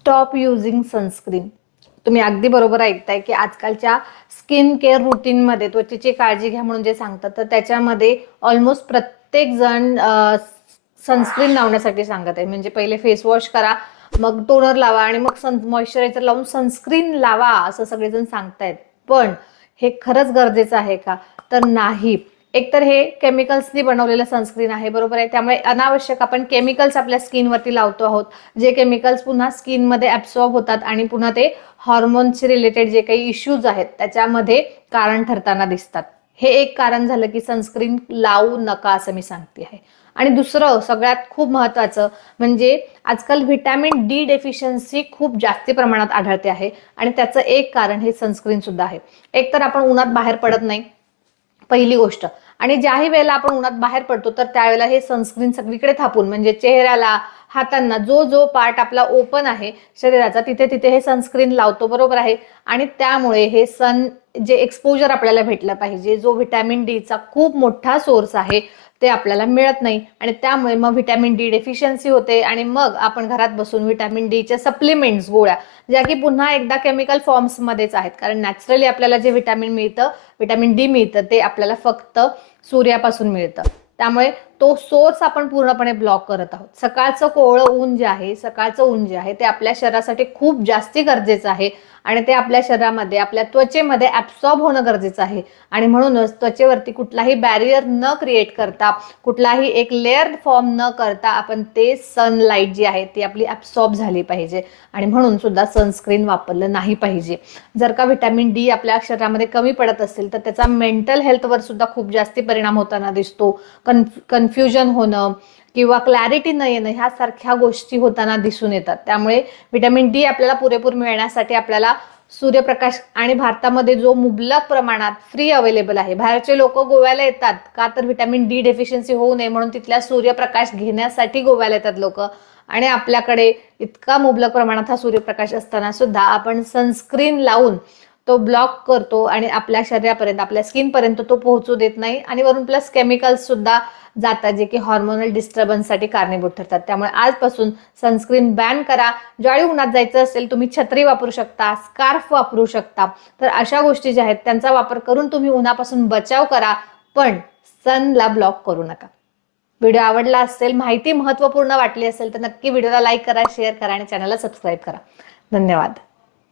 Stop using sunscreen. तुम्ही अगदी बरोबर ऐकताय की आजकालच्या स्किन केअर रुटीनमध्ये त्वचेची काळजी घ्या म्हणून जे सांगतात तर त्याच्यामध्ये ऑलमोस्ट प्रत्येक जण सनस्क्रीन लावण्यासाठी सांगत आहे. म्हणजे पहिले फेस वॉश करा, मग टोनर लावा आणि मग मॉइश्चरायझर लावून सनस्क्रीन लावा असं सगळेजण सांगतायत. पण हे खरंच गरजेचं आहे का? तर नाही. एकतर हे केमिकल्सनी बनवलेलं सनस्क्रीन आहे, बरोबर आहे. त्यामुळे अनावश्यक आपण केमिकल्स आपल्या स्किनवरती लावतो आहोत, जे केमिकल्स पुन्हा स्किनमध्ये ॲब्सॉर्ब होतात आणि पुन्हा ते हॉर्मोन्सशी रिलेटेड जे काही इश्यूज आहेत त्याच्यामध्ये कारण ठरताना दिसतात. हे एक कारण झालं की सनस्क्रीन लावू नका असं मी सांगते आहे. आणि दुसरं सगळ्यात खूप महत्त्वाचं म्हणजे आजकाल व्हिटॅमिन डी डेफिशियन्सी खूप जास्ती प्रमाणात आढळते आहे आणि त्याचं एक कारण हे सनस्क्रीन सुद्धा आहे. एकतर आपण उन्हात बाहेर पडत नाही, पहिली गोष्ट. आणि ज्याही वेळेला आपण उन्हात बाहेर पडतो तर त्यावेळेला हे सनस्क्रीन सगळीकडे थापून म्हणजे चेहऱ्याला, हातांना जो जो पार्ट आपला ओपन आहे शरीराचा तिथे तिथे हे सनस्क्रीन लावतो, बरोबर आहे. आणि त्यामुळे हे जे एक्सपोजर आपल्याला भेटलं पाहिजे, जो व्हिटॅमिन डीचा खूप मोठा सोर्स आहे ते आपल्याला मिळत नाही आणि त्यामुळे मग व्हिटॅमिन डी डेफिशियन्सी होते आणि मग आपण घरात बसून व्हिटॅमिन डीच्या सप्लिमेंट्स, गोळ्या, ज्या की पुन्हा एकदा केमिकल फॉर्म्समध्येच आहेत. कारण नॅचरली आपल्याला जे व्हिटॅमिन मिळतं, व्हिटॅमिन डी मिळतं, ते आपल्याला फक्त सूर्यापासून मिळतं. त्यामुळे तो सोर्स आपण पूर्णपणे ब्लॉक करत आहोत. सकाळचं कोवळं ऊन जे आहे, सकाळचं ऊन जे आहे ते आपल्या शरीरासाठी खूप जास्ती गरजेचं आहे आणि ते आपल्या शरीरामध्ये, आपल्या त्वचेमध्ये ॲब्सॉर्ब होणं गरजेचं आहे. आणि म्हणूनच त्वचेवरती कुठलाही बॅरियर न क्रिएट करता, कुठलाही एक लेअर फॉर्म न करता आपण ते सनलाईट जी आहे ती आपली ॲब्सॉर्ब झाली पाहिजे आणि म्हणून सुद्धा सनस्क्रीन वापरलं नाही पाहिजे. जर का व्हिटॅमिन डी आपल्या शरीरामध्ये कमी पडत असेल तर त्याचा मेंटल हेल्थवर सुद्धा खूप जास्ती परिणाम होताना दिसतो. कन्फ्युजन होणं किंवा क्लॅरिटी न येणं ह्यासारख्या गोष्टी होताना दिसून येतात. त्यामुळे व्हिटॅमिन डी आपल्याला पुरेपूर मिळण्यासाठी आपल्याला सूर्यप्रकाश, आणि भारतामध्ये जो मुबलक प्रमाणात फ्री अवेलेबल आहे. बाहेरचे लोक गोव्याला येतात का तर व्हिटॅमिन डी डेफिशियन्सी होऊ नये म्हणून तिथल्या सूर्यप्रकाश घेण्यासाठी गोव्याला येतात लोक. आणि आपल्याकडे इतका मुबलक प्रमाणात हा सूर्यप्रकाश असताना सुद्धा आपण सनस्क्रीन लावून तो ब्लॉक करतो आणि आपल्या शरीरापर्यंत, आपल्या स्किनपर्यंत तो पोहोचू देत नाही आणि वरून प्लस केमिकल्स सुद्धा जातात जे की हॉर्मोनल डिस्टर्बन्ससाठी कारणीभूत ठरतात. त्यामुळे आजपासून सनस्क्रीन बॅन करा. ज्यावेळी उन्हात जायचं असेल तुम्ही छत्री वापरू शकता, स्कार्फ वापरू शकता. तर अशा गोष्टी ज्या आहेत त्यांचा वापर करून तुम्ही उन्हापासून बचाव करा, पण सनला ब्लॉक करू नका. व्हिडिओ आवडला असेल, माहिती महत्त्वपूर्ण वाटली असेल तर नक्की व्हिडिओला लाईक करा, शेअर करा आणि चॅनलला सबस्क्राईब करा. धन्यवाद.